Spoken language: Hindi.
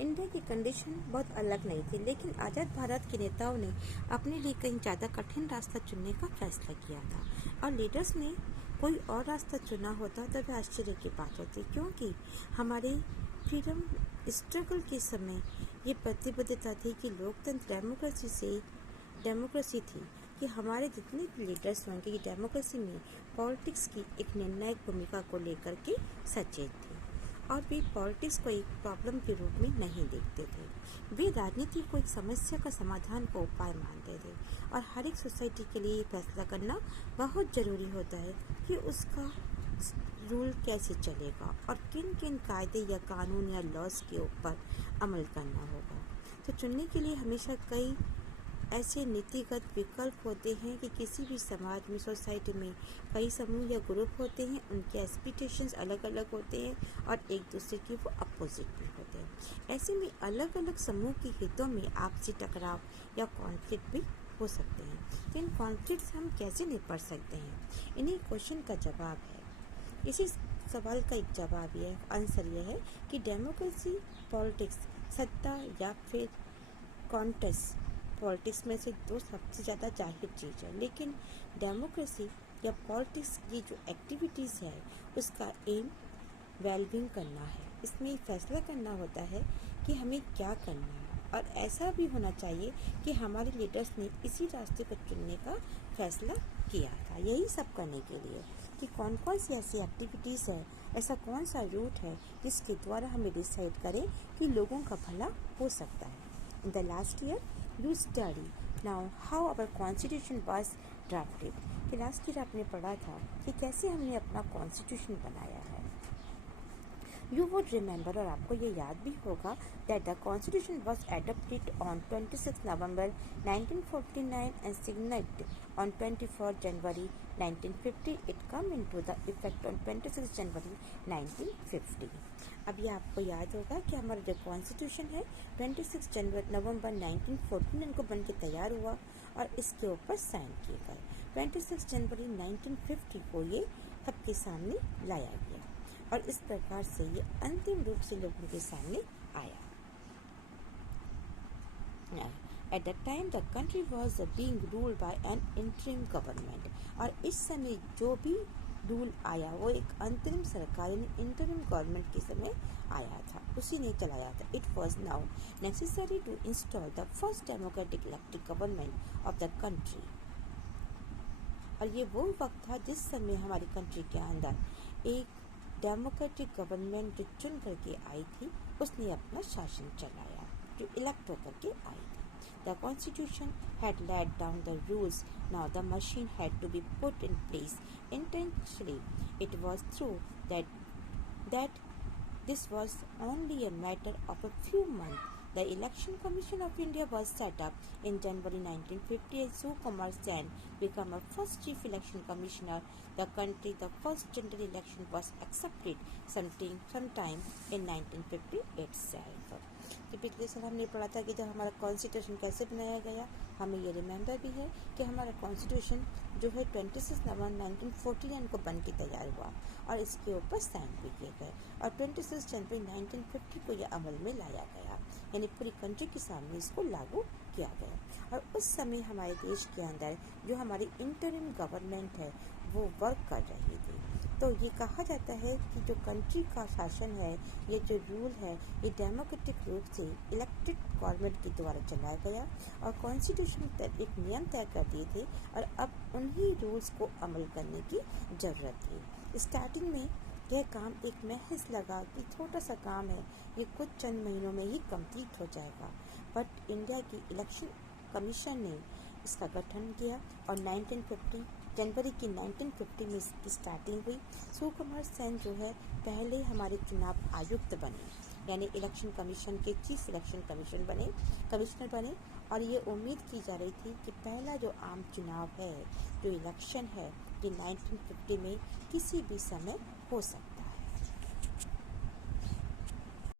इंडिया की कंडीशन बहुत अलग नहीं थी, लेकिन आज़ाद भारत के नेताओं ने अपने लिए कहीं ज़्यादा कठिन रास्ता चुनने का फैसला किया था और लीडर्स ने कोई और रास्ता चुना होता तो वह आश्चर्य की बात होती, क्योंकि हमारे फ्रीडम स्ट्रगल के समय ये प्रतिबद्धता थी कि लोकतंत्र डेमोक्रेसी थी कि हमारे जितने भी लीडर्स होंगे कि डेमोक्रेसी में पॉलिटिक्स की एक निर्णायक भूमिका को लेकर के सचेत थे और वे पॉलिटिक्स को एक प्रॉब्लम के रूप में नहीं देखते थे। वे राजनीति को एक समस्या का समाधान का उपाय मानते थे और हर एक सोसाइटी के लिए ये फैसला करना बहुत ज़रूरी होता है कि उसका रूल कैसे चलेगा और किन किन कायदे या कानून या लॉज के ऊपर अमल करना होगा। तो चुनने के लिए हमेशा कई ऐसे नीतिगत विकल्प होते हैं कि किसी भी समाज में सोसाइटी में कई समूह या ग्रुप होते हैं, उनके एक्सपेक्टेशंस अलग अलग होते हैं और एक दूसरे के वो अपोजिट भी होते हैं। ऐसे में अलग अलग समूह के हितों में आपसी टकराव या कॉन्फ्लिक्ट भी हो सकते हैं। तो इन कॉन्फ्लिक्ट से हम कैसे निपट सकते हैं, इन्हीं क्वेश्चन का जवाब है। इसी सवाल का एक जवाब ये आंसर ये है कि डेमोक्रेसी पॉलिटिक्स सत्ता या फिर कॉन्टेस्ट पॉलिटिक्स में से दो सबसे ज़्यादा जाहिर चीज़ है, लेकिन डेमोक्रेसी या पॉलिटिक्स की जो एक्टिविटीज़ है उसका एम वेलबींग करना है। इसमें फैसला करना होता है कि हमें क्या करना है और ऐसा भी होना चाहिए कि हमारे लीडर्स ने इसी रास्ते पर चुनने का फैसला किया था, यही सब करने के लिए कि कौन कौन सी ऐसी एक्टिविटीज़ है, ऐसा कौन सा रूट है जिसके द्वारा हमें डिसाइड करें कि लोगों का भला हो सकता है। In the last year, you study now how our constitution was drafted. कि लास्ट ईयर आपने पढ़ा था कि कैसे हमने अपना कॉन्स्टिट्यूशन बनाया है। You would remember और आपको ये याद भी होगा that the constitution was adopted on 26 November 1949 and signed on 24 January 1950. It come into the effect on 26 January 1950. अब ये आपको याद होगा कि हमारा जो कॉन्स्टिट्यूशन है 26 नवंबर 1914 इनको बन के तैयार हुआ और इसके ऊपर साइन किए गए। 26 जनवरी 1950 को ये सबके सामने लाया गया और इस प्रकार से ये अंतिम रूप से लोगों के सामने आया। At that time the country was being ruled by an interim government और इस समय जो भी रूल आया वो एक अंतरिम सरकार यानी इंटरिम गवर्नमेंट के समय आया था, उसी ने चलाया था। It was now necessary to install the first democratic elected government of the country और ये वो वक्त था जिस समय हमारी कंट्री के अंदर एक डेमोक्रेटिक गवर्नमेंट जो चुन करके आई थी उसने अपना शासन चलाया, जो इलेक्ट होकर के आई थी। The constitution had laid down the rules. Now the machine had to be put in place. Intentionally, it was true that this was only a matter of a few months. The Election Commission of India was set up in January 1950 and Sukumar Sen became a first chief election commissioner. The first general election was accepted sometime in 1950 itself. कि पिछले साल हमने पढ़ा था कि जब हमारा कॉन्स्टिट्यूशन कैसे बनाया गया, हमें ये रिमेंबर भी है कि हमारा कॉन्स्टिट्यूशन जो है 26 नवंबर 1949 को बन के तैयार हुआ और इसके ऊपर साइन भी किए गए और 26 जनवरी 1950 को यह अमल में लाया गया, यानी पूरी कंट्री के सामने इसको लागू किया गया। और उस समय हमारे देश के अंदर जो हमारी इंटरिम गवर्नमेंट है वो वर्क कर रही थी। तो ये कहा जाता है कि जो कंट्री का शासन है, ये जो रूल है, ये डेमोक्रेटिक रूप से इलेक्टेड गवर्नमेंट के द्वारा चलाया गया और कॉन्स्टिट्यूशन पर एक नियम तय कर दिए थे और अब उन्हीं रूल्स को अमल करने की ज़रूरत थी। स्टार्टिंग में यह काम एक महज लगा कि छोटा सा काम है, ये कुछ चंद महीनों में ही कंप्लीट हो जाएगा, बट इंडिया की इलेक्शन कमीशन ने इसका गठन किया और जनवरी की 1950 में इसकी स्टार्टिंग हुई। सुकुमार सेन जो है पहले हमारे चुनाव आयुक्त बने, यानी इलेक्शन कमीशन के चीफ इलेक्शन कमिश्नर बने और ये उम्मीद की जा रही थी कि पहला जो आम चुनाव है, जो इलेक्शन है, ये 1950 में किसी भी समय हो सकता है।